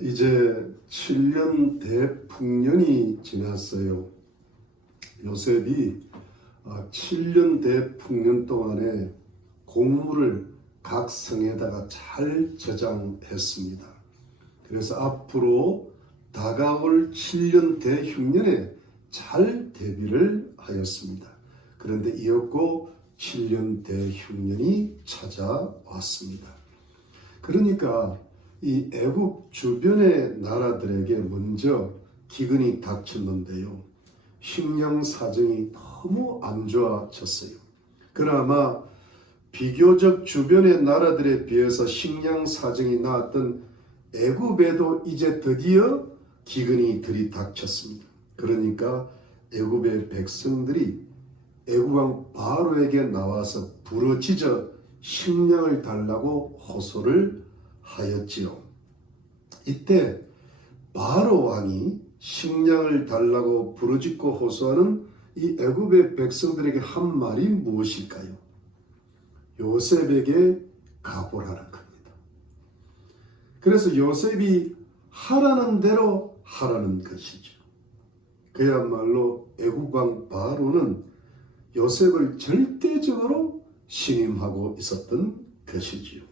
이제 7년 대풍년이 지났어요. 요셉이 7년 대풍년 동안에 공물을 각 성에다가 잘 저장했습니다. 그래서 앞으로 다가올 7년 대흉년에 잘 대비를 하였습니다. 그런데 이었고 7년 대흉년이 찾아왔습니다. 그러니까 이 애국 주변의 나라들에게 먼저 기근이 닥쳤는데요. 식량 사정이 너무 안 좋아졌어요. 그나마 비교적 주변의 나라들에 비해서 식량 사정이 나았던 애굽에도 이제 드디어 기근이 들이닥쳤습니다. 그러니까 애굽의 백성들이 애굽왕 바로에게 나와서 부르짖어 식량을 달라고 호소를 하였지요. 이때 바로 왕이 식량을 달라고 부르짖고 호소하는 이 애굽의 백성들에게 한 말이 무엇일까요? 요셉에게 가보라는 겁니다. 그래서 요셉이 하라는 대로 하라는 것이죠. 그야말로 애굽 왕 바로는 요셉을 절대적으로 신임하고 있었던 것이지요.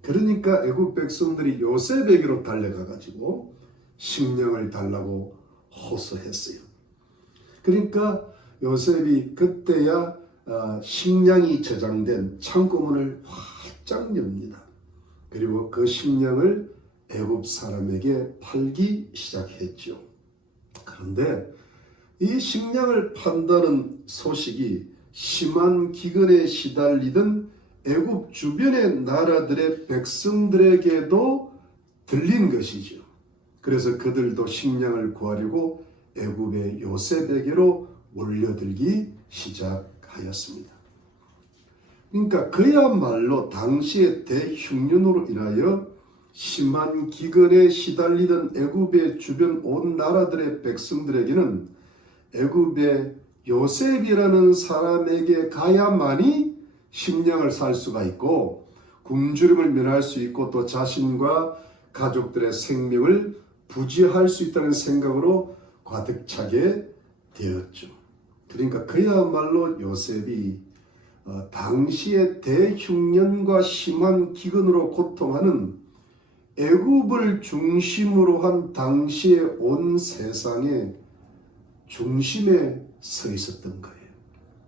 그러니까 애굽 백성들이 요셉에게로 달려가 가지고 식량을 달라고 호소했어요. 그러니까 요셉이 그때야 식량이 저장된 창고문을 활짝 엽니다. 그리고 그 식량을 애굽 사람에게 팔기 시작했죠. 그런데 이 식량을 판다는 소식이 심한 기근에 시달리던 애굽 주변의 나라들의 백성들에게도 들린 것이죠. 그래서 그들도 식량을 구하려고 애굽의 요셉에게로 몰려들기 시작하였습니다. 그러니까 그야말로 당시의 대흉년으로 인하여 심한 기근에 시달리던 애굽의 주변 온 나라들의 백성들에게는 애굽의 요셉이라는 사람에게 가야만이 식량을 살 수가 있고 굶주림을 면할 수 있고 또 자신과 가족들의 생명을 부지할 수 있다는 생각으로 가득 차게 되었죠. 그러니까 그야말로 요셉이 당시의 대흉년과 심한 기근으로 고통하는 애굽을 중심으로 한 당시의 온 세상의 중심에 서 있었던 거예요.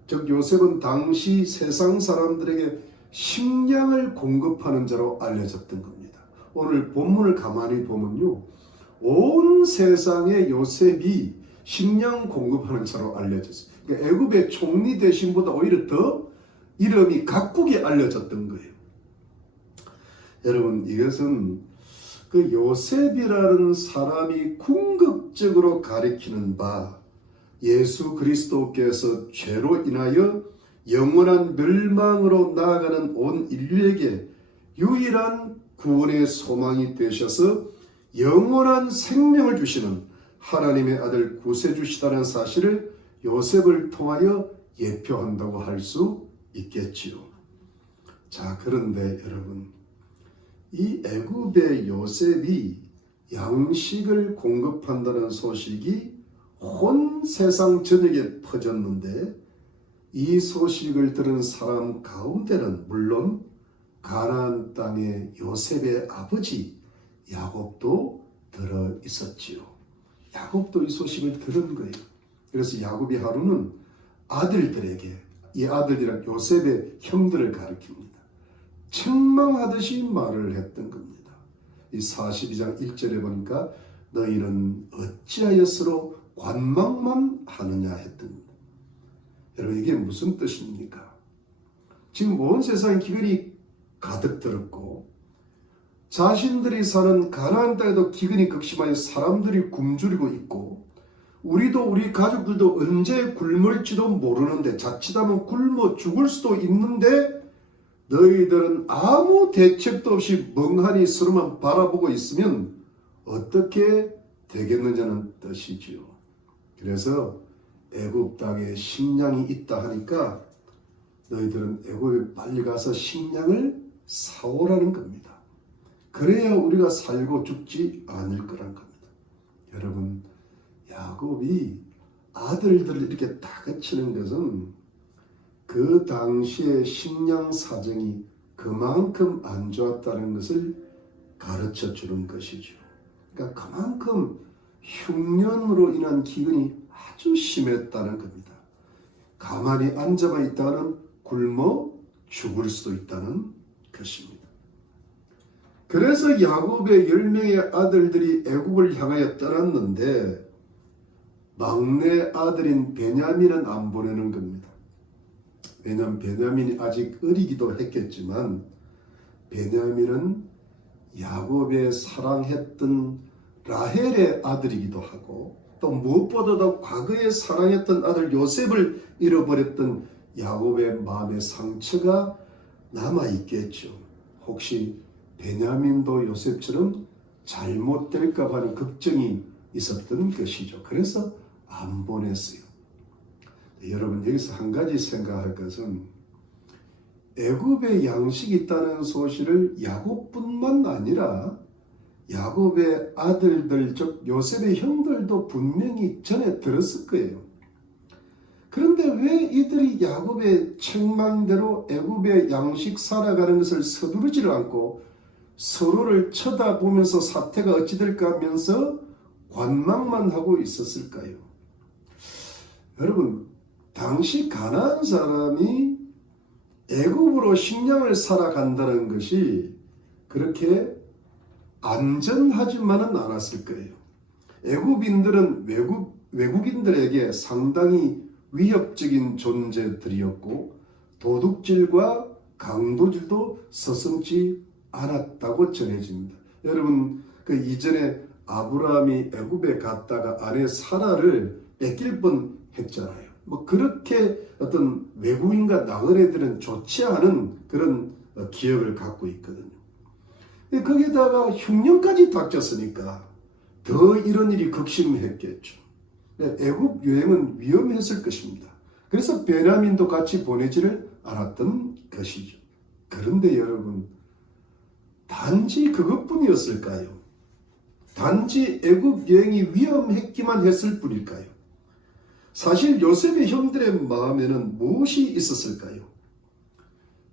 즉 요셉은 당시 세상 사람들에게 식량을 공급하는 자로 알려졌던 겁니다. 오늘 본문을 가만히 보면요, 온 세상에 요셉이 식량 공급하는 자로 알려졌어요. 그러니까 애굽의 총리 대신보다 오히려 더 이름이 각국에 알려졌던 거예요. 여러분, 이것은 그 요셉이라는 사람이 궁극적으로 가리키는 바 예수 그리스도께서 죄로 인하여 영원한 멸망으로 나아가는 온 인류에게 유일한 구원의 소망이 되셔서 영원한 생명을 주시는 하나님의 아들 구세주시다는 사실을 요셉을 통하여 예표한다고 할 수 있겠지요. 자, 그런데 여러분, 이 애굽의 요셉이 양식을 공급한다는 소식이 온 세상 전역에 퍼졌는데 이 소식을 들은 사람 가운데는 물론 가나안 땅의 요셉의 아버지 야곱도 들어 있었지요. 야곱도 이 소식을 들은 거예요. 그래서 야곱이 하루는 아들들에게, 이 아들이란 요셉의 형들을 가리킵니다. 책망하듯이 말을 했던 겁니다. 이 42장 1절에 보니까 너희는 어찌하여 서로 관망만 하느냐 했던 겁니다. 여러분, 이게 무슨 뜻입니까? 지금 온 세상에 기근이 가득 들었고 자신들이 사는 가나안 땅에도 기근이 극심하여 사람들이 굶주리고 있고 우리도 우리 가족들도 언제 굶을지도 모르는데 자칫하면 굶어 죽을 수도 있는데 너희들은 아무 대책도 없이 멍하니 서로만 바라보고 있으면 어떻게 되겠느냐는 뜻이지요. 그래서 애굽 땅에 식량이 있다 하니까 너희들은 애굽에 빨리 가서 식량을 사오라는 겁니다. 그래야 우리가 살고 죽지 않을 거란 겁니다. 여러분, 야곱이 아들들을 이렇게 다그치는 것은 그 당시의 식량 사정이 그만큼 안 좋았다는 것을 가르쳐 주는 것이죠. 그러니까 그만큼 흉년으로 인한 기근이 아주 심했다는 겁니다. 가만히 앉아만 있다가는 굶어 죽을 수도 있다는 것입니다. 그래서 야곱의 10명의 아들들이 애굽을 향하여 떠났는데 막내 아들인 베냐민은 안 보내는 겁니다. 왜냐하면 베냐민이 아직 어리기도 했겠지만 베냐민은 야곱의 사랑했던 라헬의 아들이기도 하고 또 무엇보다도 과거에 사랑했던 아들 요셉을 잃어버렸던 야곱의 마음의 상처가 남아있겠죠. 혹시 베냐민도 요셉처럼 잘못될까 하는 걱정이 있었던 것이죠. 그래서 안 보냈어요. 여러분, 여기서 한 가지 생각할 것은 애굽에 양식이 있다는 소식을 야곱뿐만 아니라 야곱의 아들들, 즉 요셉의 형들도 분명히 전에 들었을 거예요. 그런데 왜 이들이 야곱의 책망대로 애굽의 양식 살아가는 것을 서두르지를 않고 서로를 쳐다보면서 사태가 어찌 될까 하면서 관망만 하고 있었을까요? 여러분, 당시 가나안 사람이 애굽으로 식량을 살아간다는 것이 그렇게 안전하지만은 않았을 거예요. 애굽인들은 외국인들에게 상당히 위협적인 존재들이었고 도둑질과 강도질도 서슴지 않았다고 전해집니다. 여러분, 그 이전에 아브라함이 애굽에 갔다가 아내 사라를 뺏길 뻔 했잖아요. 뭐 그렇게 어떤 외국인과 나그네들은 좋지 않은 그런 기억을 갖고 있거든요. 거기다가 흉년까지 닥쳤으니까 더 이런 일이 극심했겠죠. 애굽 여행은 위험했을 것입니다. 그래서 베냐민도 같이 보내지를 않았던 것이죠. 그런데 여러분, 단지 그것뿐이었을까요? 단지 애굽 여행이 위험했기만 했을 뿐일까요? 사실 요셉의 형들의 마음에는 무엇이 있었을까요?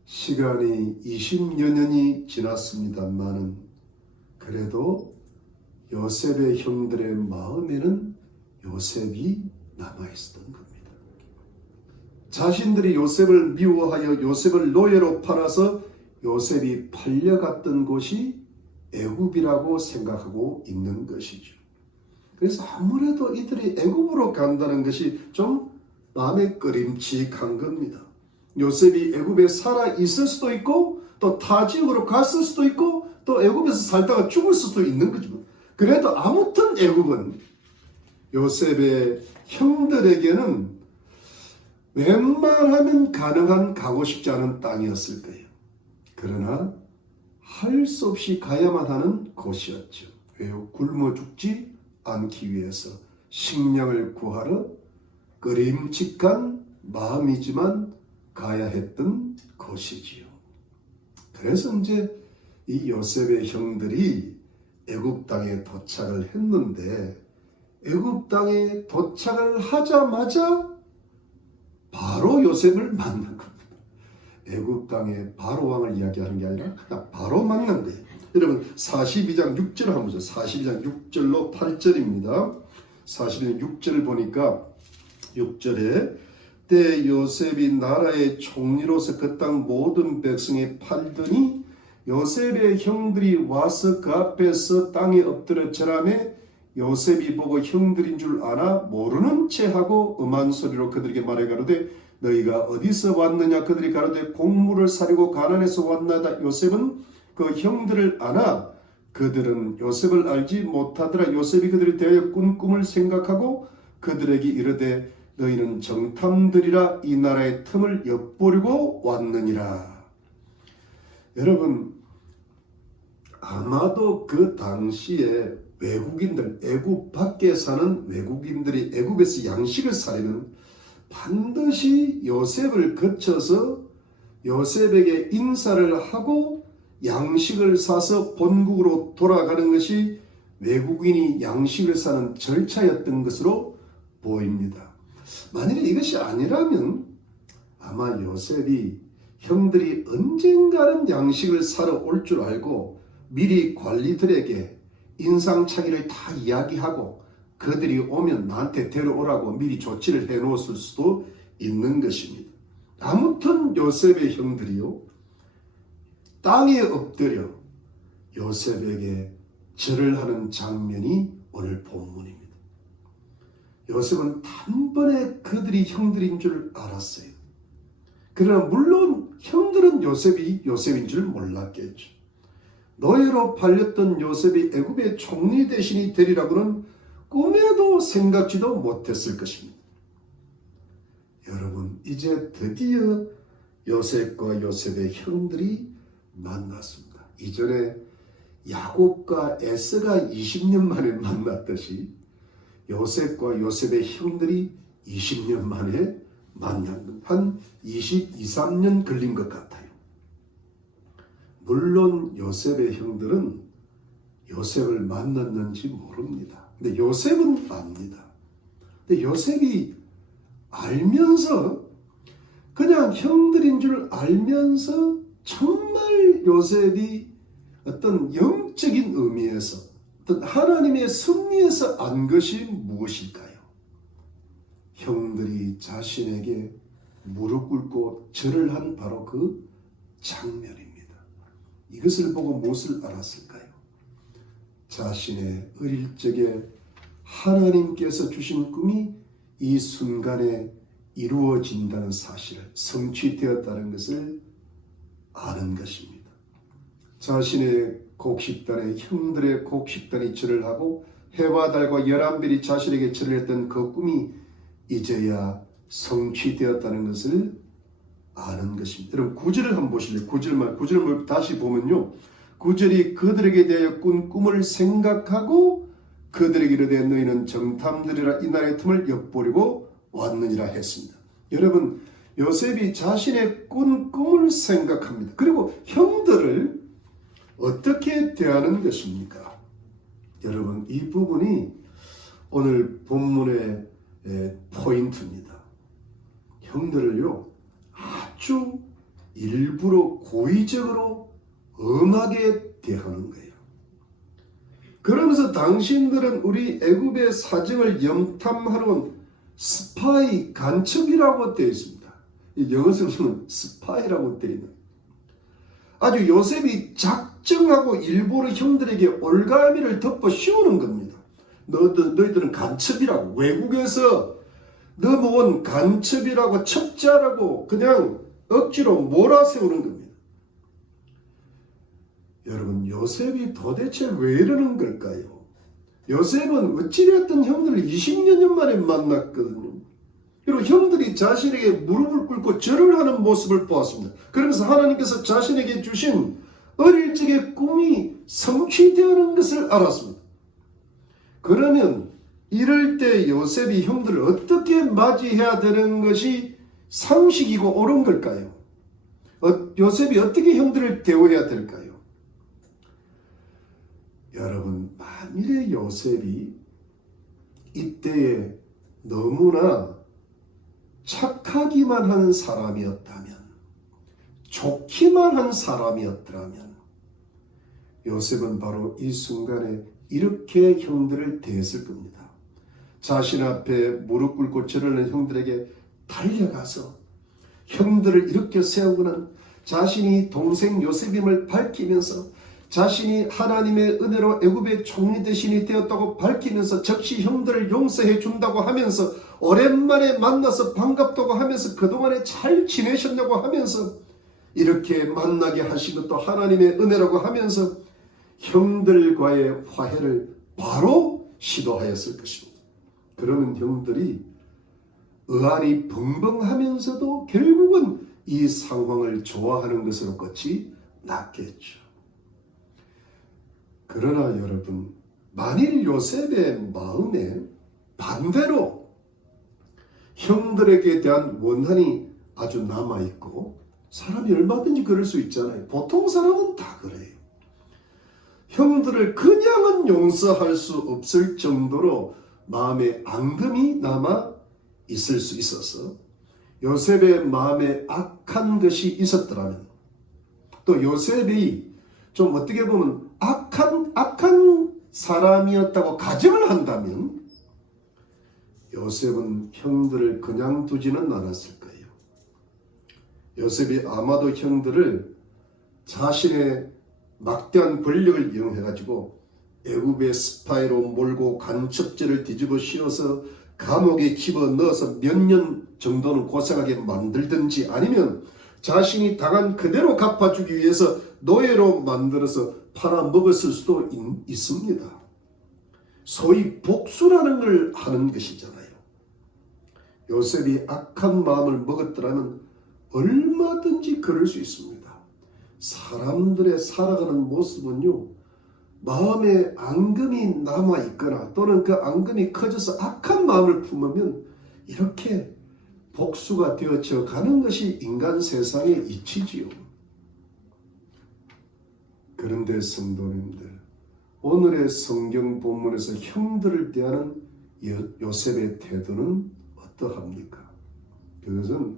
시간이 20여 년이 지났습니다만은 그래도 요셉의 형들의 마음에는 요셉이 남아있었던 겁니다. 자신들이 요셉을 미워하여 요셉을 노예로 팔아서 요셉이 팔려갔던 곳이 애굽이라고 생각하고 있는 것이죠. 그래서 아무래도 이들이 애굽으로 간다는 것이 좀 마음에 꺼림칙한 겁니다. 요셉이 애굽에 살아 있을 수도 있고 또 타 지역으로 갔을 수도 있고 또 애굽에서 살다가 죽을 수도 있는 거죠. 그래도 아무튼 애굽은 요셉의 형들에게는 웬만하면 가능한 가고 싶지 않은 땅이었을 거예요. 그러나 할 수 없이 가야만 하는 곳이었죠. 왜요? 굶어 죽지 않기 위해서 식량을 구하러 꺼림칙한 마음이지만 가야 했던 곳이지요. 그래서 이제 이 요셉의 형들이 애굽 땅에 도착을 했는데 애굽 땅에 도착을 하자마자 바로 요셉을 만난 겁니다. 애굽 땅에 바로 왕을 이야기하는 게 아니라 그냥 바로 만난 거예요. 여러분 42장 6절 한번 보세요. 42장 6절로 8절입니다. 42장 6절을 보니까 6절에 때 요셉이 나라의 총리로서 그 땅 모든 백성에 팔더니 요셉의 형들이 와서 그 앞에서 땅에 엎드려 절하매 요셉이 보고 형들인 줄 아나 모르는 체하고 음한 소리로 그들에게 말해 가로되 너희가 어디서 왔느냐. 그들이 가로되 곡물을 사려고 가나안에서 왔나이다. 요셉은 그 형들을 아나 그들은 요셉을 알지 못하더라. 요셉이 그들이 대하여 꾼 꿈을 생각하고 그들에게 이르되 너희는 정탐들이라 이 나라의 틈을 엿보려고 왔느니라. 여러분, 아마도 그 당시에 외국인들, 애굽 밖에 사는 외국인들이 애굽에서 양식을 사려면 반드시 요셉을 거쳐서 요셉에게 인사를 하고 양식을 사서 본국으로 돌아가는 것이 외국인이 양식을 사는 절차였던 것으로 보입니다. 만일에 이것이 아니라면 아마 요셉이 형들이 언젠가는 양식을 사러 올 줄 알고 미리 관리들에게 인상착의를 다 이야기하고 그들이 오면 나한테 데려오라고 미리 조치를 해놓았을 수도 있는 것입니다. 아무튼 요셉의 형들이요, 땅에 엎드려 요셉에게 절을 하는 장면이 오늘 본문입니다. 요셉은 단번에 그들이 형들인 줄 알았어요. 그러나 물론 형들은 요셉인 줄 몰랐겠죠. 노예로 팔렸던 요셉이 애굽의 총리 대신이 되리라고는 꿈에도 생각지도 못했을 것입니다. 여러분, 이제 드디어 요셉과 요셉의 형들이 만났습니다. 이전에 야곱과 에서가 20년 만에 만났듯이 요셉과 요셉의 형들이 20년 만에 만난 한 23년 걸린 것 같아요. 물론 요셉의 형들은 요셉을 만났는지 모릅니다. 근데 요셉은 압니다. 근데 요셉이 알면서, 그냥 형들인 줄 알면서 정말 요셉이 어떤 영적인 의미에서, 어떤 하나님의 섭리에서 안 것이 무엇일까요? 형들이 자신에게 무릎 꿇고 절을 한 바로 그 장면입니다. 이것을 보고 무엇을 알았을까요? 자신의 어릴 적에 하나님께서 주신 꿈이 이 순간에 이루어진다는 사실을, 성취되었다는 것을 아는 것입니다. 자신의 곡식단에, 형들의 곡식단이 절을 하고 해와 달과 11별이 자신에게 절을 했던 그 꿈이 이제야 성취되었다는 것을 아는 것입니다. 여러분, 9절을 한번 보실래요? 9절을 다시 보면요, 9절이 그들에게 대하여 꾼 꿈을 생각하고 그들에게 이르되 너희는 정탐들이라 이 나라의 틈을 엿보려고 왔느니라 했습니다. 여러분, 요셉이 자신의 꾼 꿈을 생각합니다. 그리고 형들을 어떻게 대하는 것입니까? 여러분, 이 부분이 오늘 본문의 포인트입니다. 형들을요, 아주 일부러 고의적으로 엄하게 대하는 거예요. 그러면서 당신들은 우리 애굽의 사정을 염탐하러 스파이, 간첩이라고 되어 있습니다. 영어 성경은 스파이라고 되어 있는, 아주 요셉이 작정하고 일부러 형들에게 올가미를 덮어 씌우는 겁니다. 너희들은 간첩이라고, 외국에서 넘어온 간첩이라고, 첩자라고 그냥 억지로 몰아세우는 겁니다. 여러분, 요셉이 도대체 왜 이러는 걸까요? 요셉은 어찌됐든 형들을 20년 만에 만났거든요. 그리고 형들이 자신에게 무릎을 꿇고 절을 하는 모습을 보았습니다. 그러면서 하나님께서 자신에게 주신 어릴 적의 꿈이 성취되는 것을 알았습니다. 그러면 이럴 때 요셉이 형들을 어떻게 맞이해야 되는 것이 상식이고 옳은 걸까요? 요셉이 어떻게 형들을 대우해야 될까요? 여러분, 만일에 요셉이 이때에 너무나 착하기만 한 사람이었다면, 좋기만 한 사람이었더라면 요셉은 바로 이 순간에 이렇게 형들을 대했을 겁니다. 자신 앞에 무릎 꿇고 절을 하는 형들에게 달려가서 형들을 일으켜 세우고는 자신이 동생 요셉임을 밝히면서 자신이 하나님의 은혜로 애굽의 총리 대신이 되었다고 밝히면서 즉시 형들을 용서해 준다고 하면서 오랜만에 만나서 반갑다고 하면서 그동안에 잘 지내셨냐고 하면서 이렇게 만나게 하신 것도 하나님의 은혜라고 하면서 형들과의 화해를 바로 시도하였을 것입니다. 그러면 형들이 의안이 벙벙하면서도 결국은 이 상황을 좋아하는 것으로 끝이 났겠죠. 그러나 여러분, 만일 요셉의 마음에 반대로 형들에게 대한 원한이 아주 남아있고 사람이 얼마든지 그럴 수 있잖아요. 보통 사람은 다 그래요. 형들을 그냥은 용서할 수 없을 정도로 마음에 앙금이 남아 있을 수 있어서 요셉의 마음에 악한 것이 있었더라면, 또 요셉이 좀 어떻게 보면 악한 사람이었다고 가정을 한다면 요셉은 형들을 그냥 두지는 않았을 거예요. 요셉이 아마도 형들을 자신의 막대한 권력을 이용해가지고 애굽의 스파이로 몰고 간첩죄를 뒤집어 씌워서 감옥에 집어넣어서 몇 년 정도는 고생하게 만들든지, 아니면 자신이 당한 그대로 갚아주기 위해서 노예로 만들어서 팔아먹었을 수도 있습니다. 소위 복수라는 걸 하는 것이잖아요. 요셉이 악한 마음을 먹었더라면 얼마든지 그럴 수 있습니다. 사람들의 살아가는 모습은요, 마음에 앙금이 남아있거나 또는 그 앙금이 커져서 악한 마음을 품으면 이렇게 복수가 되어져 가는 것이 인간 세상의 이치지요. 그런데 성도님들, 오늘의 성경 본문에서 형들을 대하는 요셉의 태도는 어떠합니까? 그것은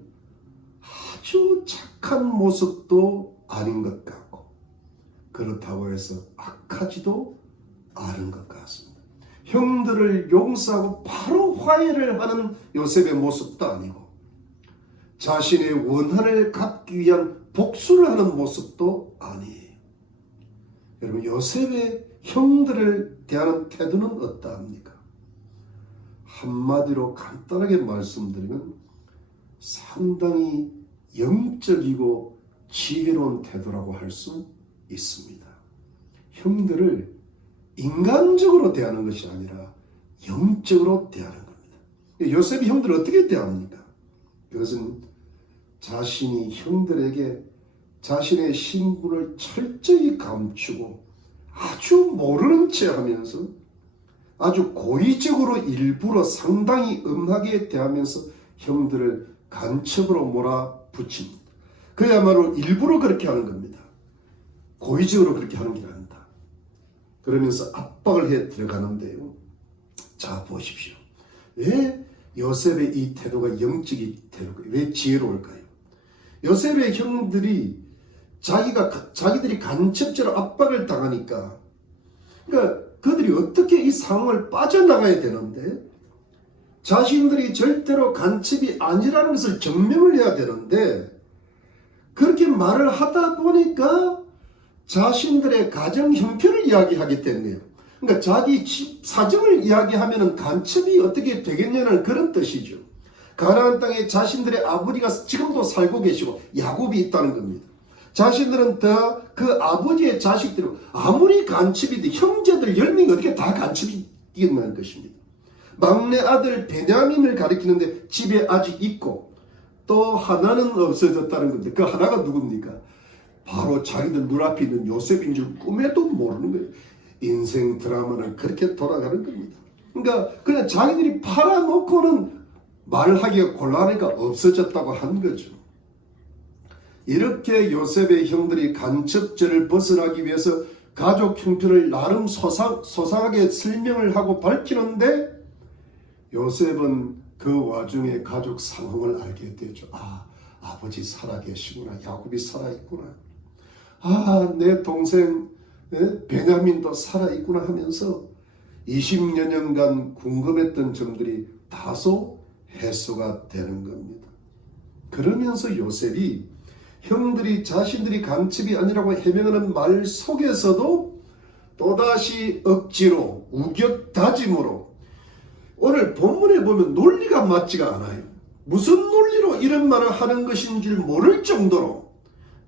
아주 착한 모습도 아닌 것 같고, 그렇다고 해서 악하지도 않은 것 같습니다. 형들을 용서하고 바로 화해를 하는 요셉의 모습도 아니고, 자신의 원한을 갚기 위한 복수를 하는 모습도 아니에요. 여러분, 요셉의 형들을 대하는 태도는 어떠합니까? 한마디로 간단하게 말씀드리면 상당히 영적이고 지혜로운 태도라고 할 수 있습니다. 형들을 인간적으로 대하는 것이 아니라 영적으로 대하는 겁니다. 요셉이 형들을 어떻게 대합니까? 그것은 자신이 형들에게 자신의 신분을 철저히 감추고 아주 모르는 체 하면서 아주 고의적으로 일부러 상당히 엄하게 대하면서 형들을 간첩으로 몰아붙입니다. 그야말로 일부러 그렇게 하는 겁니다. 고의적으로 그렇게 하는 게 아니다. 그러면서 압박을 해 들어가는데요. 자, 보십시오. 왜 요셉의 이 태도가 영적인 태도가 왜 지혜로울까요? 요셉의 형들이 자기들이 간첩죄로 압박을 당하니까, 그러니까 그들이 어떻게 이 상황을 빠져나가야 되는데, 자신들이 절대로 간첩이 아니라는 것을 증명을 해야 되는데, 그렇게 말을 하다 보니까 자신들의 가정 형편을 이야기하기 때문에요. 그러니까 자기 집 사정을 이야기하면 간첩이 어떻게 되겠냐는 그런 뜻이죠. 가나안 땅에 자신들의 아버지가 지금도 살고 계시고 야곱이 있다는 겁니다. 자신들은 다 그 아버지의 자식들이 아무리 간첩이든 형제들 10명이 어떻게 다 간첩이겠냐는 것입니다. 막내 아들 베냐민을 가리키는데 집에 아직 있고 또 하나는 없어졌다는 건데, 그 하나가 누굽니까? 바로 자기들 눈앞에 있는 요셉인 줄 꿈에도 모르는 거예요. 인생 드라마는 그렇게 돌아가는 겁니다. 그러니까 그냥 자기들이 팔아놓고는 말하기가 곤란하니까 없어졌다고 한 거죠. 이렇게 요셉의 형들이 간첩죄를 벗어나기 위해서 가족 형편을 나름 소상하게 설명을 하고 밝히는데, 요셉은 그 와중에 가족 상황을 알게 되죠. 아, 아버지 살아계시구나. 야곱이 살아있구나. 아, 내 동생 베냐민도 살아있구나 하면서 20여 년간 궁금했던 점들이 다소 해소가 되는 겁니다. 그러면서 요셉이 형들이 자신들이 간첩이 아니라고 해명하는 말 속에서도 또다시 억지로 우격다짐으로, 오늘 본문에 보면 논리가 맞지가 않아요. 무슨 논리로 이런 말을 하는 것인 줄 모를 정도로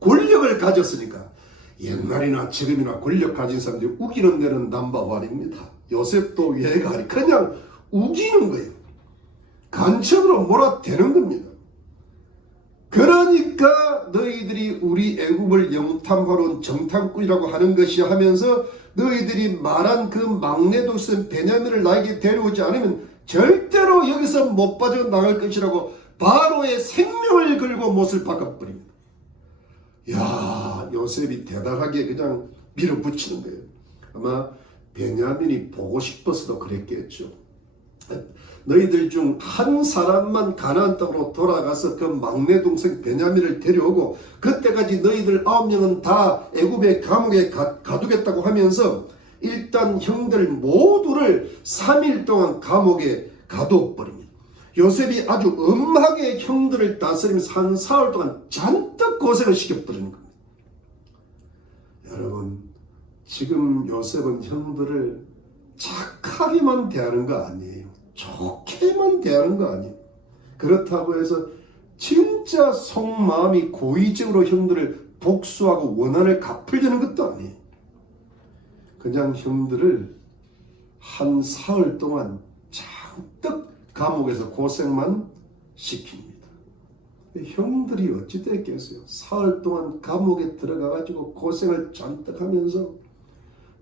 권력을 가졌으니까, 옛날이나 지금이나 권력 가진 사람들이 우기는 데는 넘버원입니다. 요셉도 예가 아니 그냥 우기는 거예요. 간첩으로 몰아대는 겁니다. 그러니까 너희들이 우리 애굽을 영탐하러 온 정탐꾼이라고 하는 것이 하면서, 너희들이 말한 그 막내 독생 베냐민을 나에게 데려오지 않으면 절대로 여기서 못 빠져나갈 것이라고 바로의 생명을 걸고 못을 바꿔버립니다. 야, 요셉이 대단하게 그냥 밀어붙이는 거예요. 아마 베냐민이 보고 싶어서도 그랬겠죠. 너희들 중 한 사람만 가나안 땅으로 돌아가서 그 막내 동생 베냐민을 데려오고 그때까지 너희들 9명은 다 애굽의 감옥에 가두겠다고 하면서 일단 형들 모두를 3일 동안 감옥에 가둬버립니다. 요셉이 아주 엄하게 형들을 다스리면서 한 사흘 동안 잔뜩 고생을 시켜버리는 겁니다. 여러분, 지금 요셉은 형들을 착하게만 대하는 거 아니에요. 좋게만 대하는 거 아니에요. 그렇다고 해서 진짜 속마음이 고의적으로 형들을 복수하고 원한을 갚으려는 것도 아니에요. 그냥 형들을 한 사흘 동안 잔뜩 감옥에서 고생만 시킵니다. 형들이 어찌 됐겠어요? 사흘 동안 감옥에 들어가가지고 고생을 잔뜩 하면서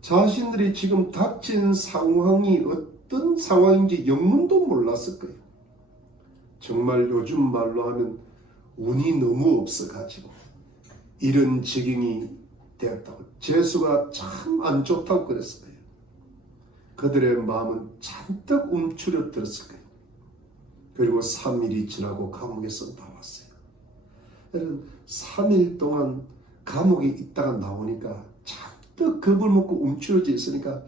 자신들이 지금 닥친 상황이 어떤 상황인지 영문도 몰랐을 거예요. 정말 요즘 말로 하면 운이 너무 없어가지고 이런 지경이 되었다고, 재수가 참 안 좋다고 그랬을 거예요. 그들의 마음은 잔뜩 움츠러들었을 거예요. 그리고 3일이 지나고 감옥에서 나왔어요. 여러분, 3일 동안 감옥에 있다가 나오니까 잔뜩 겁을 먹고 움츠러져 있으니까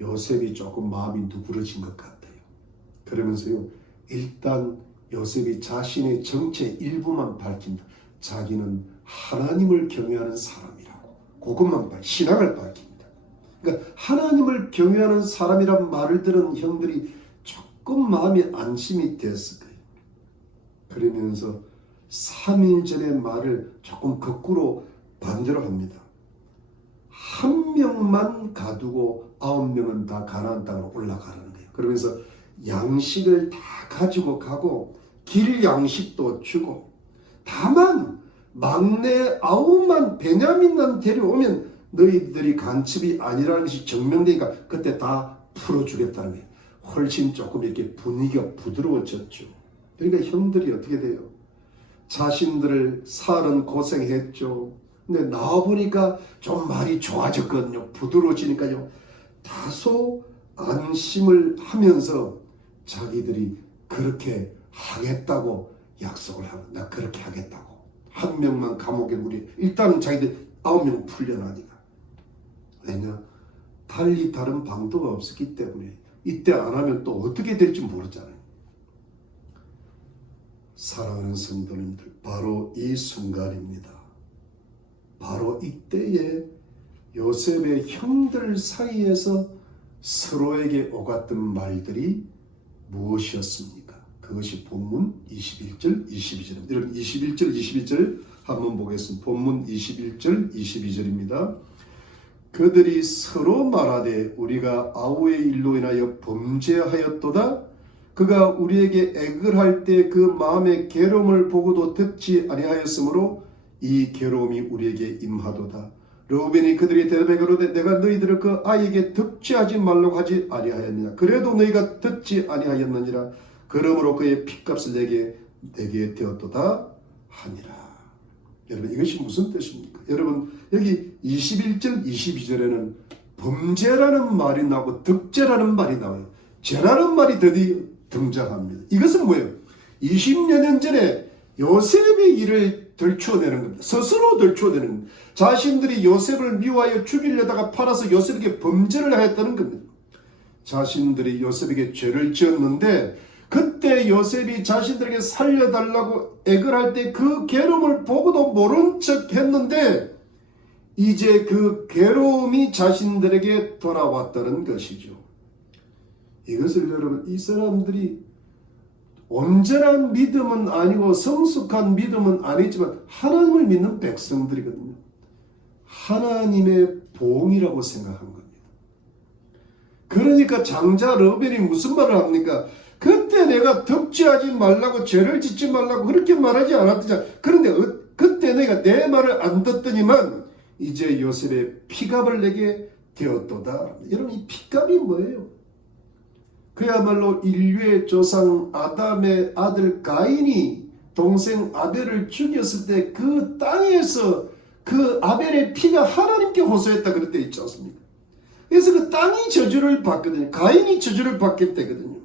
요셉이 조금 마음이 누그러진 것 같아요. 그러면서요, 일단 요셉이 자신의 정체 일부만 밝힌다. 자기는 하나님을 경외하는 사람이라고, 그것만 신앙을 밝힙니다. 그러니까 하나님을 경외하는 사람이란 말을 들은 형들이 조금 마음이 안심이 됐을 거예요. 그러면서 3일 전의 말을 조금 거꾸로 반대로 합니다. 한 명만 가두고 9명은 다 가나안 땅으로 올라가라는 거예요. 그러면서 양식을 다 가지고 가고 길 양식도 주고, 다만 막내 9만 베냐민만 데려오면 너희들이 간첩이 아니라는 것이 증명되니까 그때 다 풀어주겠다는 거예요. 훨씬 조금 이렇게 분위기가 부드러워졌죠. 그러니까 형들이 어떻게 돼요? 자신들을 사흘은 고생했죠. 근데 나와보니까 좀 말이 좋아졌거든요. 부드러워지니까요. 다소 안심을 하면서 자기들이 그렇게 하겠다고 약속을 하고, 나 그렇게 하겠다고. 한 명만 감옥에 우리 일단은 자기들 9명 풀려나니까. 왜냐? 달리 다른 방도가 없었기 때문에 이때 안 하면 또 어떻게 될지 모르잖아요. 사랑하는 성도님들, 바로 이 순간입니다. 바로 이때에 요셉의 형들 사이에서 서로에게 오갔던 말들이 무엇이었습니까? 그것이 본문 21절, 22절입니다. 여러분 21절, 22절 한번 보겠습니다. 본문 21절, 22절입니다. 그들이 서로 말하되 우리가 아우의 일로 인하여 범죄하였도다. 그가 우리에게 애걸할 때 그 마음의 괴로움을 보고도 듣지 아니하였으므로 이 괴로움이 우리에게 임하도다. 르우벤이 그들이 대답해 가로되 내가 너희들을 그 아이에게 득죄하지 말라고 하지 아니하였느냐. 그래도 너희가 듣지 아니하였느니라. 그러므로 그의 핏값을 내게 되었도다 하니라. 여러분, 이것이 무슨 뜻입니까? 여러분, 여기 21절 22절에는 범죄라는 말이 나오고 득죄라는 말이 나와요. 죄라는 말이 드디어 등장합니다. 이것은 뭐예요? 20여 년 전에 요셉의 일을 들추어내는 겁니다. 스스로 들추어내는 겁니다. 자신들이 요셉을 미워하여 죽이려다가 팔아서 요셉에게 범죄를 하였다는 겁니다. 자신들이 요셉에게 죄를 지었는데 그때 요셉이 자신들에게 살려달라고 애걸할 때 그 괴로움을 보고도 모른 척 했는데 이제 그 괴로움이 자신들에게 돌아왔다는 것이죠. 이것을 여러분, 이 사람들이 온전한 믿음은 아니고 성숙한 믿음은 아니지만 하나님을 믿는 백성들이거든요. 하나님의 보응이라고 생각한 겁니다. 그러니까 장자 르벤이 무슨 말을 합니까? 그때 내가 득죄하지 말라고, 죄를 짓지 말라고 그렇게 말하지 않았더냐. 그런데 그때 내가 내 말을 안 듣더니만 이제 요셉의 피값을 내게 되었도다. 여러분, 이 피값이 뭐예요? 그야말로 인류의 조상 아담의 아들 가인이 동생 아벨을 죽였을 때 그 땅에서 그 아벨의 피가 하나님께 호소했다 그럴 때 있지 않습니까? 그래서 그 땅이 저주를 받거든요. 가인이 저주를 받게 되거든요.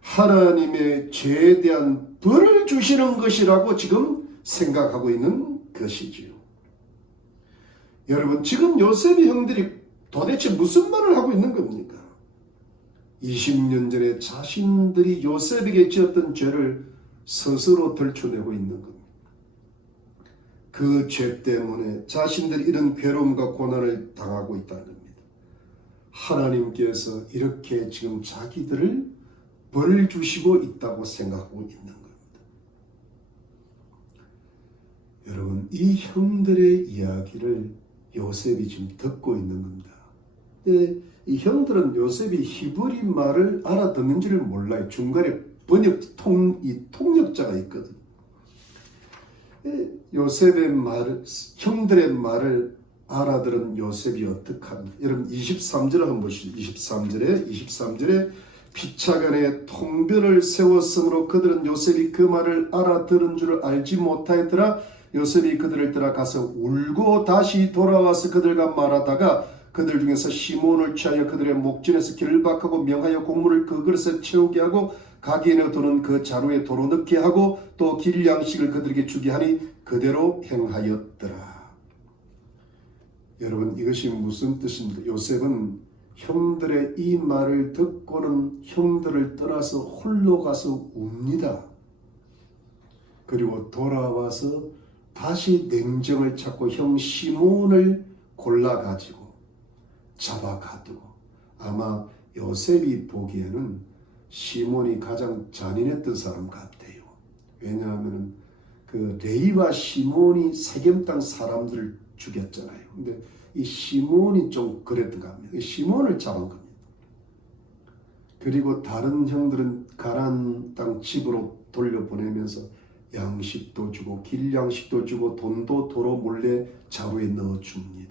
하나님의 죄에 대한 벌을 주시는 것이라고 지금 생각하고 있는 것이지요. 여러분, 지금 요셉의 형들이 도대체 무슨 말을 하고 있는 겁니까? 20년 전에 자신들이 요셉에게 지었던 죄를 스스로 들춰내고 있는 겁니다. 그 죄 때문에 자신들이 이런 괴로움과 고난을 당하고 있다는 겁니다. 하나님께서 이렇게 지금 자기들을 벌 주시고 있다고 생각하고 있는 겁니다. 여러분, 이 형들의 이야기를 요셉이 지금 듣고 있는 겁니다. 근데 이 형들은 요셉이 히브리 말을 알아듣는지를 몰라요. 중간에 통역자가 있거든요. 요셉의 말을, 형들의 말을 알아들은 요셉이 어떡합니까? 여러분 23절을 한번 보시죠. 23절에 피차간에 통변을 세웠으므로 그들은 요셉이 그 말을 알아들은 줄을 알지 못하였더라. 요셉이 그들을 따라가서 울고 다시 돌아와서 그들과 말하다가 그들 중에서 시몬을 취하여 그들의 목전에서 결박하고 명하여 곡물을 그 그릇에 채우게 하고 가게인의 돈은 그 자루에 도로 넣게 하고 또 길 양식을 그들에게 주게 하니 그대로 행하였더라. 여러분, 이것이 무슨 뜻입니까? 요셉은 형들의 이 말을 듣고는 형들을 떠나서 홀로 가서 웁니다. 그리고 돌아와서 다시 냉정을 찾고 형 시몬을 골라가지고 잡아가두고, 아마 요셉이 보기에는 시몬이 가장 잔인했던 사람 같아요. 왜냐하면 그 레위와 시몬이 세겜 땅 사람들을 죽였잖아요. 근데 이 시몬이 좀 그랬던 것 같습니다. 시몬을 잡은 겁니다. 그리고 다른 형들은 가나안 땅 집으로 돌려보내면서 양식도 주고 길 양식도 주고 돈도 도로 몰래 자루에 넣어줍니다.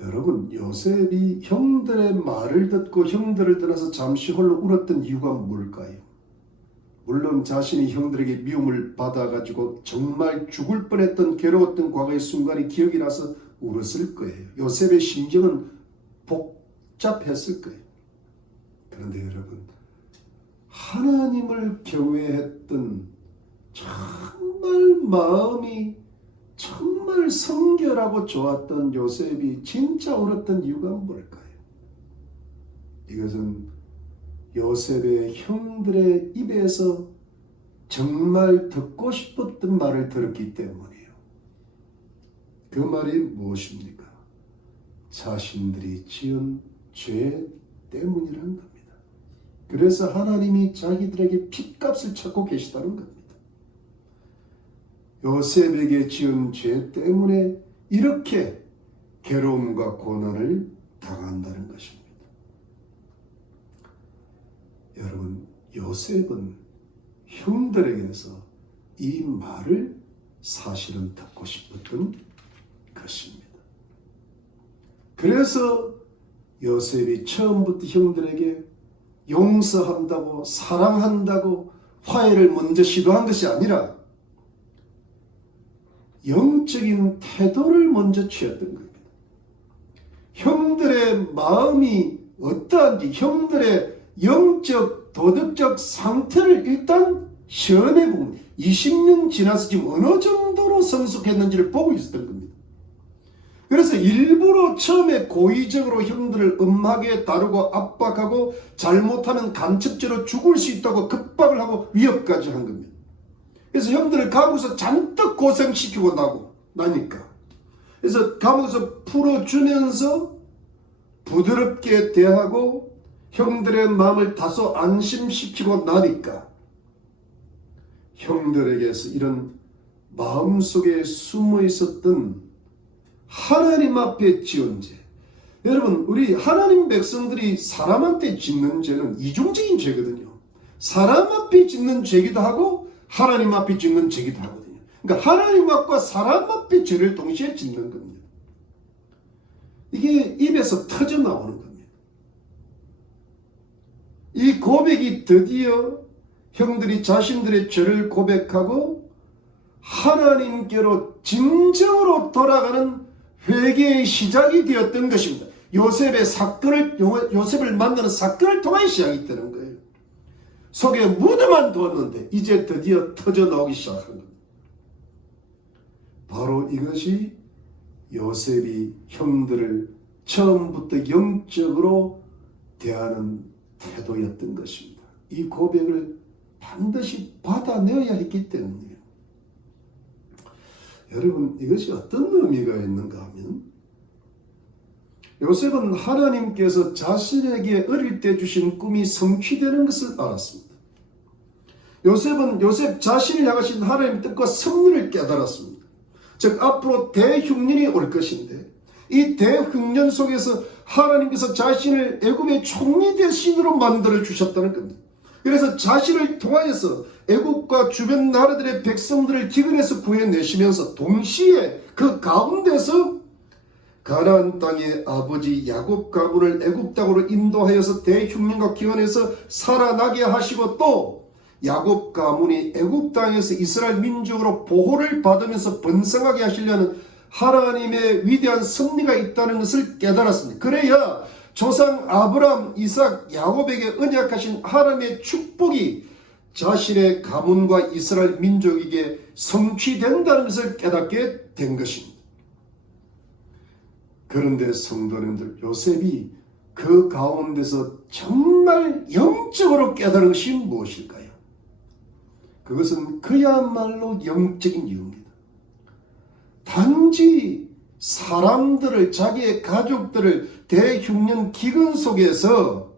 여러분, 요셉이 형들의 말을 듣고 형들을 떠나서 잠시 홀로 울었던 이유가 뭘까요? 물론 자신이 형들에게 미움을 받아가지고 정말 죽을 뻔했던 괴로웠던 과거의 순간이 기억이 나서 울었을 거예요. 요셉의 심정은 복잡했을 거예요. 그런데 여러분, 하나님을 경외했던 정말 마음이 정말 성결하고 좋았던 요셉이 진짜 울었던 이유가 뭘까요? 이것은 요셉의 형들의 입에서 정말 듣고 싶었던 말을 들었기 때문이에요. 그 말이 무엇입니까? 자신들이 지은 죄 때문이라는 겁니다. 그래서 하나님이 자기들에게 핏값을 찾고 계시다는 겁니다. 요셉에게 지은 죄 때문에 이렇게 괴로움과 고난을 당한다는 것입니다. 여러분, 요셉은 형들에게서 이 말을 사실은 듣고 싶었던 것입니다. 그래서 요셉이 처음부터 형들에게 용서한다고, 사랑한다고 화해를 먼저 시도한 것이 아니라 영적인 태도를 먼저 취했던 겁니다. 형들의 마음이 어떠한지, 형들의 영적, 도덕적 상태를 일단 시험해보고 20년 지나서 지금 어느 정도로 성숙했는지를 보고 있었던 겁니다. 그래서 일부러 처음에 고의적으로 형들을 엄하게 다루고 압박하고 잘못하면 간첩죄로 죽을 수 있다고 급박을 하고 위협까지 한 겁니다. 그래서 형들을 감옥에서 잔뜩 고생시키고 나니까. 그래서 감옥에서 풀어주면서 부드럽게 대하고 형들의 마음을 다소 안심시키고 나니까 형들에게서 이런 마음속에 숨어 있었던 하나님 앞에 지은 죄. 여러분, 우리 하나님 백성들이 사람한테 짓는 죄는 이중적인 죄거든요. 사람 앞에 짓는 죄기도 하고 하나님 앞에 짓는 죄기도 하거든요. 그러니까 하나님 앞과 사람 앞에 죄를 동시에 짓는 겁니다. 이게 입에서 터져 나오는 겁니다. 이 고백이 드디어 형들이 자신들의 죄를 고백하고 하나님께로 진정으로 돌아가는 회개의 시작이 되었던 것입니다. 요셉을 만나는 사건을 통해 시작이 되는 거예요. 속에 묻어만 두었는데 이제 드디어 터져 나오기 시작한 겁니다. 바로 이것이 요셉이 형들을 처음부터 영적으로 대하는 태도였던 것입니다. 이 고백을 반드시 받아내어야 했기 때문이에요. 여러분, 이것이 어떤 의미가 있는가 하면 요셉은 하나님께서 자신에게 어릴 때 주신 꿈이 성취되는 것을 알았습니다. 요셉은 요셉 자신을 향하신 하나님의 뜻과 섭리를 깨달았습니다. 즉 앞으로 대흉년이 올 것인데 이 대흉년 속에서 하나님께서 자신을 애굽의 총리 대신으로 만들어 주셨다는 겁니다. 그래서 자신을 통하여서 애굽과 주변 나라들의 백성들을 기근에서 구해내시면서 동시에 그 가운데서 가나안 땅의 아버지 야곱 가문을 애굽 땅으로 인도하여서 대흉년과 기근에서 살아나게 하시고 또 야곱 가문이 애굽 땅에서 이스라엘 민족으로 보호를 받으면서 번성하게 하시려는 하나님의 위대한 섭리가 있다는 것을 깨달았습니다. 그래야 조상 아브라함, 이삭, 야곱에게 언약하신 하나님의 축복이 자신의 가문과 이스라엘 민족에게 성취된다는 것을 깨닫게 된 것입니다. 그런데 성도님들, 요셉이 그 가운데서 정말 영적으로 깨달은 것이 무엇일까요? 그것은 그야말로 영적인 이유입니다. 단지 사람들을, 자기의 가족들을 대흉년 기근 속에서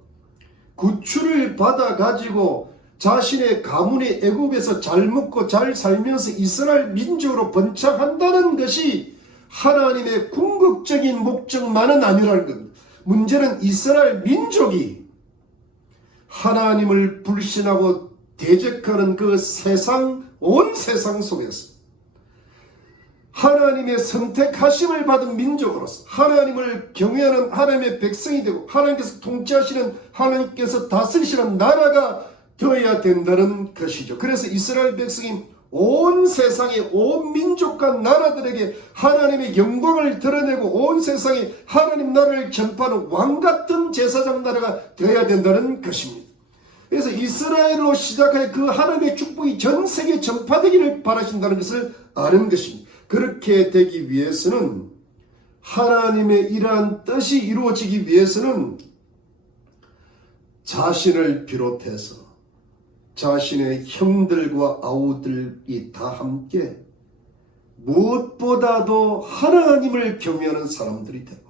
구출을 받아 가지고 자신의 가문의 애굽에서 잘 먹고 잘 살면서 이스라엘 민족으로 번창한다는 것이 하나님의 궁극적인 목적만은 아니라는 겁니다. 문제는 이스라엘 민족이 하나님을 불신하고 대적하는 그 세상, 온 세상 속에서 하나님의 선택하심을 받은 민족으로서 하나님을 경외하는 하나님의 백성이 되고 하나님께서 통치하시는, 하나님께서 다스리시는 나라가 되어야 된다는 것이죠. 그래서 이스라엘 백성이 온 세상의 온 민족과 나라들에게 하나님의 영광을 드러내고 온 세상에 하나님 나라를 전파하는 왕같은 제사장 나라가 되어야 된다는 것입니다. 그래서 이스라엘로 시작하여 그 하나님의 축복이 전 세계에 전파되기를 바라신다는 것을 아는 것입니다. 그렇게 되기 위해서는, 하나님의 이러한 뜻이 이루어지기 위해서는 자신을 비롯해서 자신의 형들과 아우들이 다 함께 무엇보다도 하나님을 경외하는 사람들이 되고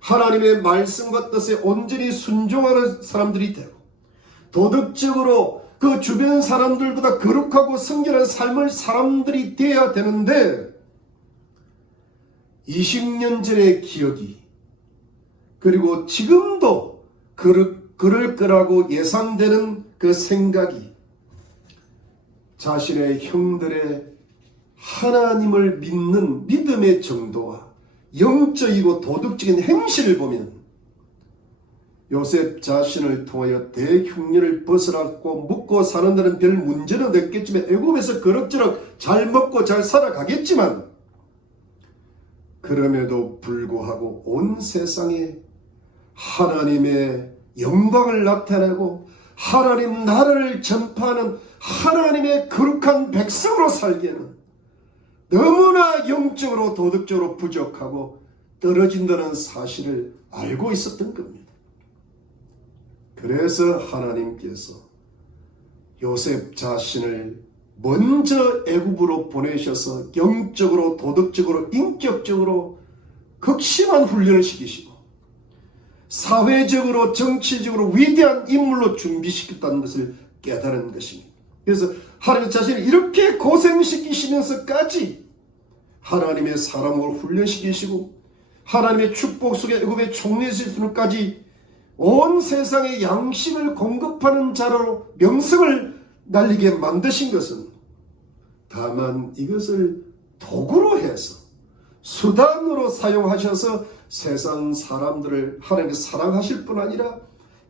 하나님의 말씀과 뜻에 온전히 순종하는 사람들이 되고 도덕적으로 그 주변 사람들보다 거룩하고 성결한 삶을 사람들이 되어야 되는데 20년 전의 기억이 그리고 지금도 그럴 거라고 예상되는 그 생각이 자신의 형들의 하나님을 믿는 믿음의 정도와 영적이고 도덕적인 행실을 보면 요셉 자신을 통하여 대흉년을 벗어났고 먹고 사는 데는 별 문제는 없겠지만 애굽에서 그럭저럭 잘 먹고 잘 살아가겠지만 그럼에도 불구하고 온 세상에 하나님의 영광을 나타내고 하나님 나라를 전파하는 하나님의 거룩한 백성으로 살기에는 너무나 영적으로 도덕적으로 부족하고 떨어진다는 사실을 알고 있었던 겁니다. 그래서 하나님께서 요셉 자신을 먼저 애굽으로 보내셔서 영적으로 도덕적으로 인격적으로 극심한 훈련을 시키시고 사회적으로 정치적으로 위대한 인물로 준비시켰다는 것을 깨달은 것입니다. 그래서 하나님 자신을 이렇게 고생시키시면서까지 하나님의 사람으로 훈련시키시고 하나님의 축복 속에 애굽의 총리시키는까지 온 세상에 양식을 공급하는 자로 명성을 날리게 만드신 것은 다만 이것을 도구로 해서 수단으로 사용하셔서 세상 사람들을 하나님께 사랑하실 뿐 아니라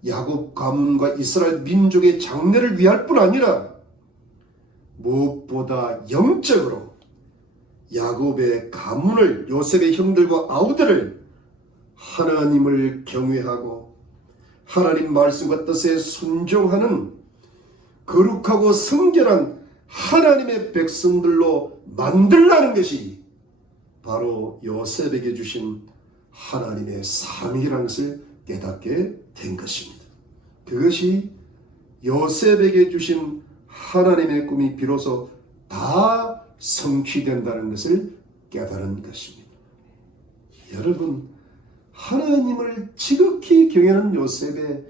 야곱 가문과 이스라엘 민족의 장래를 위할 뿐 아니라 무엇보다 영적으로 야곱의 가문을, 요셉의 형들과 아우들을 하나님을 경외하고 하나님 말씀과 뜻에 순종하는 거룩하고 성결한 하나님의 백성들로 만들라는 것이 바로 요셉에게 주신 하나님의 사명이라는 것을 깨닫게 된 것입니다. 그것이 요셉에게 주신 하나님의 꿈이 비로소 다 성취된다는 것을 깨달은 것입니다. 여러분, 하나님을 지극히 경외하는 요셉의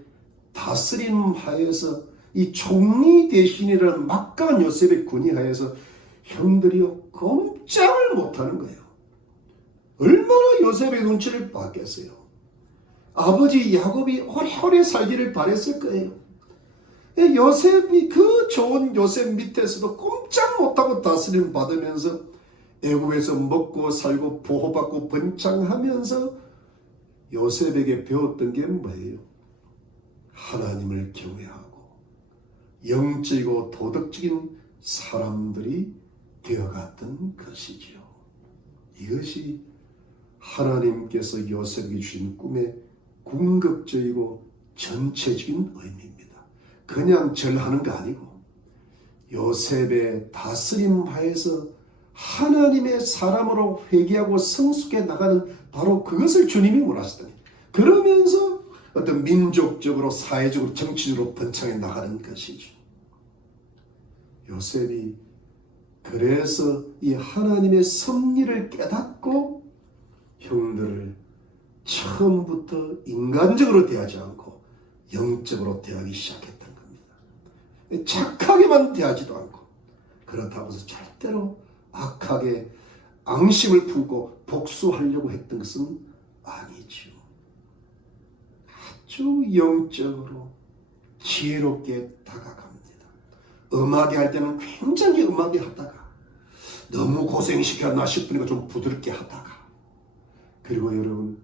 다스림 하에서, 이 총리 대신이라는 막강한 요셉의 군이 하에서 형들이요 꼼짝을 못하는 거예요. 얼마나 요셉의 눈치를 봤겠어요. 아버지 야곱이 오래오래 살기를 바랬을 거예요. 요셉이, 그 좋은 요셉 밑에서도 꼼짝 못하고 다스림 받으면서 애굽에서 먹고 살고 보호받고 번창하면서 요셉에게 배웠던 게 뭐예요? 하나님을 경외하고 영적이고 도덕적인 사람들이 되어갔던 것이지요. 이것이 하나님께서 요셉에게 주신 꿈의 궁극적이고 전체적인 의미입니다. 그냥 절하는 거 아니고 요셉의 다스림 하에서 하나님의 사람으로 회개하고 성숙해 나가는 바로 그것을 주님이 원하시더니, 그러면서 어떤 민족적으로 사회적으로 정치적으로 번창해 나가는 것이죠. 요셉이 그래서 이 하나님의 섭리를 깨닫고 형들을 처음부터 인간적으로 대하지 않고 영적으로 대하기 시작했던 겁니다. 착하게만 대하지도 않고, 그렇다고 해서 절대로 악하게 앙심을 품고 복수하려고 했던 것은 아니죠. 아주 영적으로 지혜롭게 다가갑니다. 음하게 할 때는 굉장히 음하게 하다가 너무 고생시켰나 싶으니까 좀 부드럽게 하다가, 그리고 여러분,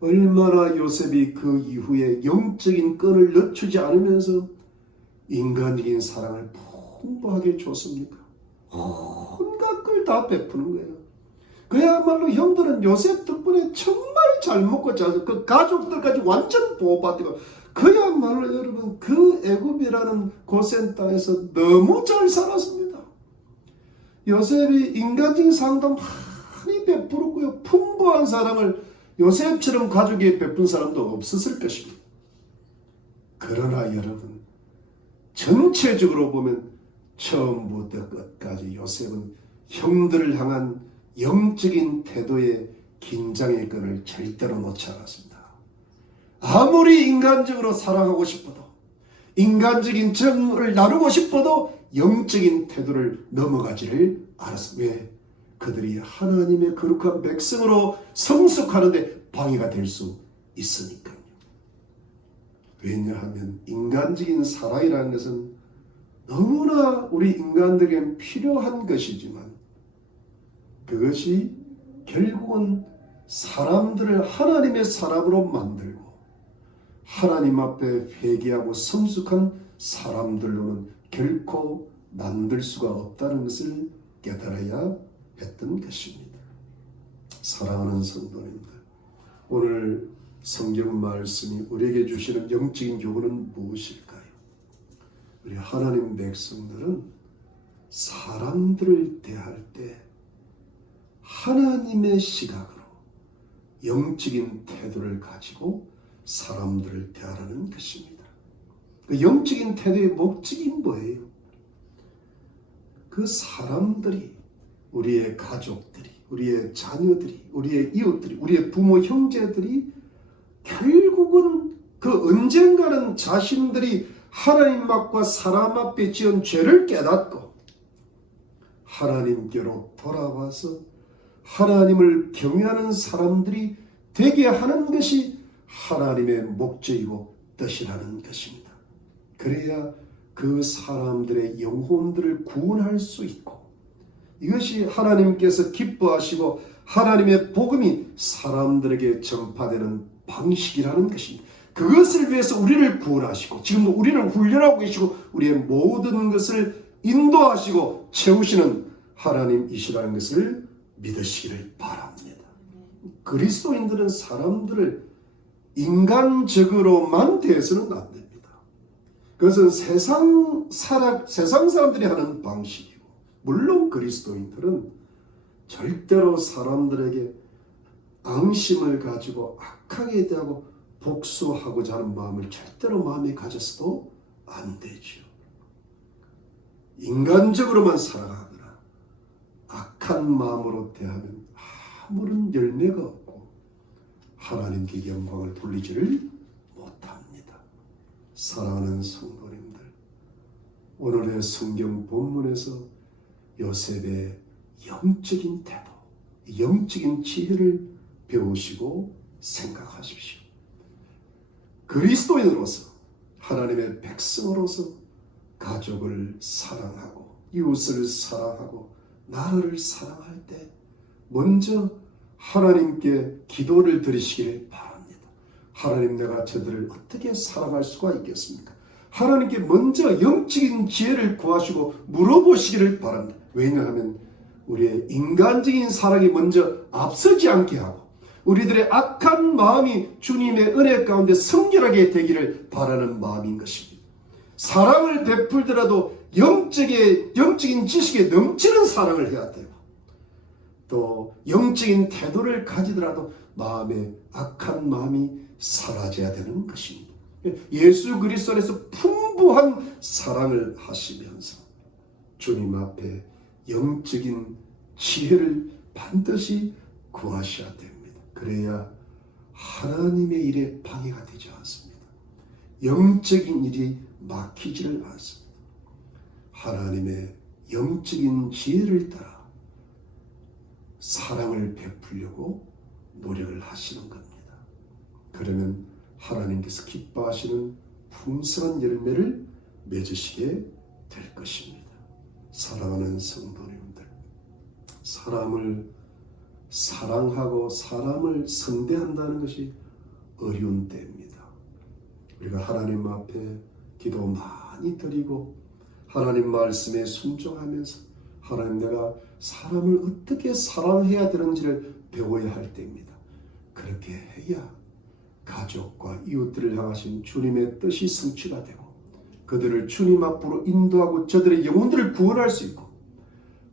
얼마나 요셉이 그 이후에 영적인 끈을 늦추지 않으면서 인간적인 사랑을 풍부하게 줬습니까? 온갖 걸 다 베푸는 거예요. 그야말로 형들은 요셉 덕분에 정말 잘 먹고 잘, 그 가족들까지 완전 보호받고, 그야말로 여러분 그 애굽이라는 고센 땅에서 너무 잘 살았습니다. 요셉이 인간적인 사랑도 많이 베풀었고요. 풍부한 사랑을 요셉처럼 가족에 베푼 사람도 없었을 것입니다. 그러나 여러분, 전체적으로 보면 처음부터 끝까지 요셉은 형들을 향한 영적인 태도의 긴장의 끈을 절대로 놓지 않았습니다. 아무리 인간적으로 사랑하고 싶어도, 인간적인 정을 나누고 싶어도 영적인 태도를 넘어가지를 않았습니다. 왜? 그들이 하나님의 거룩한 백성으로 성숙하는데 방해가 될 수 있으니까요. 왜냐하면 인간적인 사랑이라는 것은 너무나 우리 인간들에겐 필요한 것이지만, 그것이 결국은 사람들을 하나님의 사람으로 만들고 하나님 앞에 회개하고 성숙한 사람들로는 결코 만들 수가 없다는 것을 깨달아야 했던 것입니다. 사랑하는 성도님들, 오늘 성경 말씀이 우리에게 주시는 영적인 교훈은 무엇일까요? 우리 하나님 백성들은 사람들을 대할 때 하나님의 시각으로 영적인 태도를 가지고 사람들을 대하라는 것입니다. 그 영적인 태도의 목적이 뭐예요? 그 사람들이, 우리의 가족들이, 우리의 자녀들이, 우리의 이웃들이, 우리의 부모 형제들이 결국은 그 언젠가는 자신들이 하나님 앞과 사람 앞에 지은 죄를 깨닫고 하나님께로 돌아와서 하나님을 경외하는 사람들이 되게 하는 것이 하나님의 목적이고 뜻이라는 것입니다. 그래야 그 사람들의 영혼들을 구원할 수 있고, 이것이 하나님께서 기뻐하시고 하나님의 복음이 사람들에게 전파되는 방식이라는 것입니다. 그것을 위해서 우리를 구원하시고 지금도 우리를 훈련하고 계시고 우리의 모든 것을 인도하시고 채우시는 하나님이시라는 것을 믿으시기를 바랍니다. 그리스도인들은 사람들을 인간적으로만 대해서는 안 됩니다. 그것은 세상 사람들이 하는 방식이고, 물론 그리스도인들은 절대로 사람들에게 앙심을 가지고 악하게 대하고 복수하고자 하는 마음을 절대로 마음에 가져서도 안 되죠. 인간적으로만 살아가거나 악한 마음으로 대하면 아무런 열매가 없고 하나님께 영광을 돌리지를 못합니다. 사랑하는 성도님들, 오늘의 성경 본문에서 요셉의 영적인 태도, 영적인 지혜를 배우시고 생각하십시오. 그리스도인으로서, 하나님의 백성으로서 가족을 사랑하고 이웃을 사랑하고 나라를 사랑할 때 먼저 하나님께 기도를 드리시기를 바랍니다. 하나님, 내가 저들을 어떻게 사랑할 수가 있겠습니까? 하나님께 먼저 영적인 지혜를 구하시고 물어보시기를 바랍니다. 왜냐하면 우리의 인간적인 사랑이 먼저 앞서지 않게 하고 우리들의 악한 마음이 주님의 은혜 가운데 성결하게 되기를 바라는 마음인 것입니다. 사랑을 베풀더라도 영적인 지식에 넘치는 사랑을 해야 되고, 또 영적인 태도를 가지더라도 마음에 악한 마음이 사라져야 되는 것입니다. 예수 그리스도 안에서 풍부한 사랑을 하시면서 주님 앞에 영적인 지혜를 반드시 구하셔야 됩니다. 그래야 하나님의 일에 방해가 되지 않습니다. 영적인 일이 막히지를 않습니다. 하나님의 영적인 지혜를 따라 사랑을 베풀려고 노력을 하시는 겁니다. 그러면 하나님께서 기뻐하시는 풍성한 열매를 맺으시게 될 것입니다. 사랑하는 성도님들, 사람을 사랑하고 사람을 선대한다는 것이 어려운 때입니다. 우리가 하나님 앞에 기도 많이 드리고 하나님 말씀에 순종하면서 하나님, 내가 사람을 어떻게 사랑해야 되는지를 배워야 할 때입니다. 그렇게 해야 가족과 이웃들을 향하신 주님의 뜻이 성취가 되고 그들을 주님 앞으로 인도하고 저들의 영혼들을 구원할 수 있고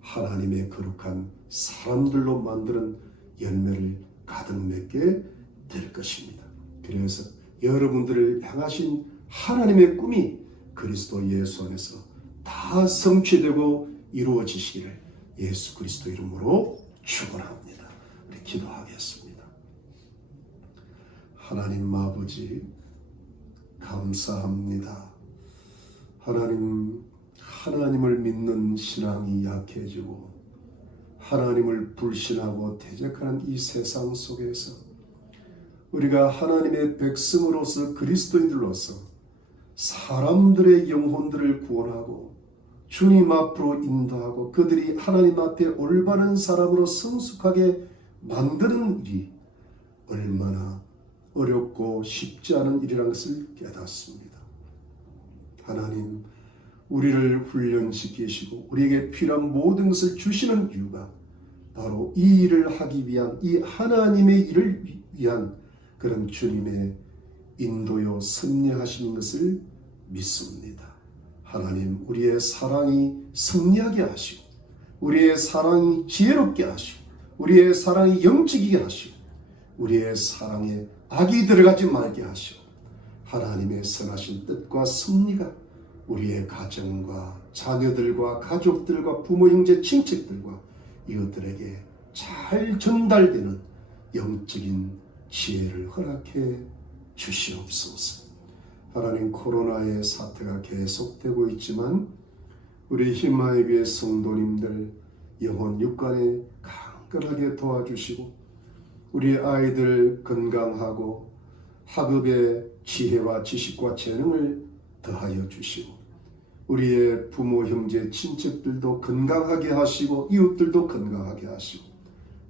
하나님의 거룩한 사람들로 만드는 열매를 가득 맺게 될 것입니다. 그래서 여러분들을 향하신 하나님의 꿈이 그리스도 예수 안에서 다 성취되고 이루어지시기를 예수 그리스도 이름으로 축원합니다. 우리 기도하겠습니다. 하나님 아버지, 감사합니다. 하나님을 믿는 신앙이 약해지고 하나님을 불신하고 대적하는 이 세상 속에서 우리가 하나님의 백성으로서 그리스도인들로서 사람들의 영혼들을 구원하고 주님 앞으로 인도하고 그들이 하나님 앞에 올바른 사람으로 성숙하게 만드는 일이 얼마나 어렵고 쉽지 않은 일이라는 것을 깨닫습니다. 하나님, 우리를 훈련시키시고 우리에게 필요한 모든 것을 주시는 이유가 바로 이 일을 하기 위한, 이 하나님의 일을 위한 그런 주님의 인도요 섭리하시는 것을 믿습니다. 하나님, 우리의 사랑이 승리하게 하시고 우리의 사랑이 지혜롭게 하시고 우리의 사랑이 영적이게 하시고 우리의 사랑에 악이 들어가지 말게 하시고 하나님의 선하신 뜻과 섭리가 우리의 가정과 자녀들과 가족들과 부모, 형제, 친척들과 이웃들에게 잘 전달되는 영적인 지혜를 허락해 주시옵소서. 하나님, 코로나의 사태가 계속되고 있지만 우리 희마의교회 성도님들 영혼 육간에 강건하게 도와주시고 우리 아이들 건강하고 학업에 지혜와 지식과 재능을 더하여 주시고 우리의 부모, 형제, 친척들도 건강하게 하시고 이웃들도 건강하게 하시고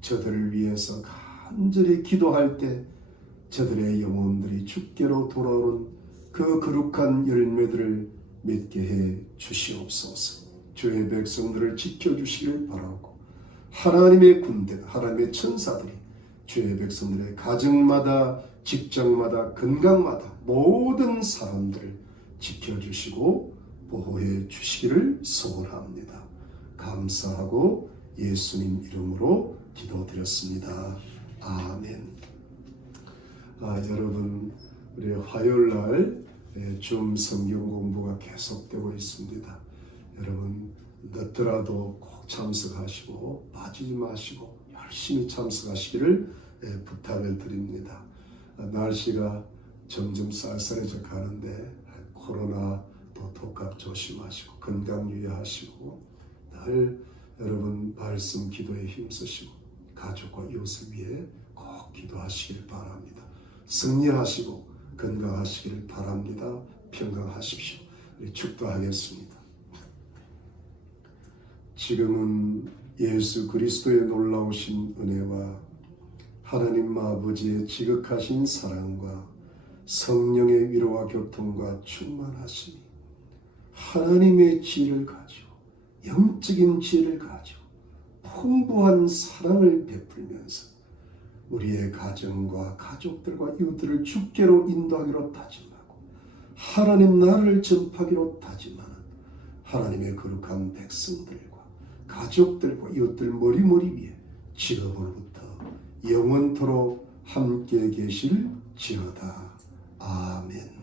저들을 위해서 간절히 기도할 때 저들의 영혼들이 주께로 돌아오는 그 거룩한 열매들을 맺게 해 주시옵소서. 주의 백성들을 지켜주시길 바라고, 하나님의 군대, 하나님의 천사들이 주의 백성들의 가정마다, 직장마다, 건강마다 모든 사람들을 지켜주시고 보호해 주시기를 소원합니다. 감사하고 예수님 이름으로 기도드렸습니다. 아멘. 여러분, 우리 화요일날 줌 성경 공부가 계속되고 있습니다. 여러분 늦더라도 꼭 참석하시고 빠지지 마시고 열심히 참석하시기를 부탁을 드립니다. 날씨가 점점 쌀쌀해져 가는데 코로나도 독감 조심하시고 건강 유의하시고 늘 여러분 말씀 기도에 힘쓰시고 가족과 이웃을 위해 꼭 기도하시길 바랍니다. 승리하시고 건강하시길 바랍니다. 평강하십시오. 우리 축도하겠습니다. 지금은 예수 그리스도의 놀라우신 은혜와 하나님 아버지의 지극하신 사랑과 성령의 위로와 교통과 충만하심이 하나님의 지혜를 가지고 영적인 지혜를 가지고 풍부한 사랑을 베풀면서 우리의 가정과 가족들과 이웃들을 주께로 인도하기로 다짐하고 하나님 나라를 전파하기로 다짐하는 하나님의 거룩한 백성들과 가족들과 이웃들 머리머리 위에 지금으로부터 영원토록 함께 계실지어다. 아멘.